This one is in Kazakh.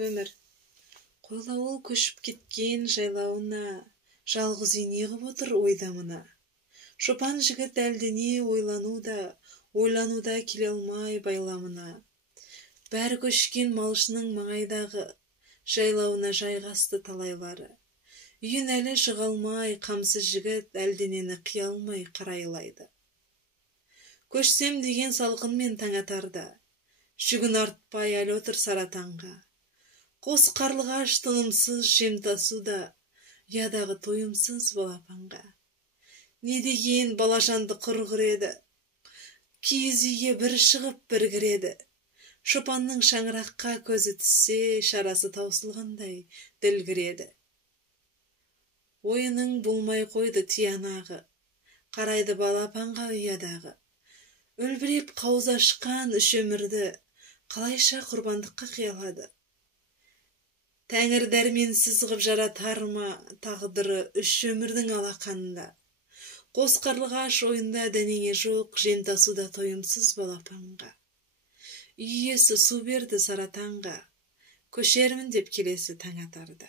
Өмір. Qoylauыл көшіп кеткен жайлауына, жалғыз үй неғып отыр ойдамына. Шопан жігіт әлдене ойлануда келе алмай байламына. Бәрі көшкен малшының маңайдағы, жайлауына жайғасты талайлары. Үйін әлі жыға алмай, қамсыз жігіт әлденені қия алмай қарайлайды. Көшсем деген салқынмен таң атарда, жүгін артпай әлі отыр саратанға. Қос қарлығаш тынымсыз жем тасуда, ұядағы тойымсыз балапанға. Не деген балажанды құрғыр еді, киіз үйге бір шығып бір кіреді. Шопанның шаңыраққа көзі түссе, шарасы таусылғандай діл кіреді. Ойының болмай қойды тиянағы, қарайды балапанға ұядағы. Үлбіреп қауыз ашқан үш өмірді, қалайша құрбандыққа қиялады. Тәңір дәрменсіз ғып жаратар ма тағдыры үш өмірдің алақанында. Қос қарлығаш ойында дәнеңе жоқ, жем тасуда тойымсыз балапанға. Үй иесі су берді саратанға, көшермін деп келесі таң атарда.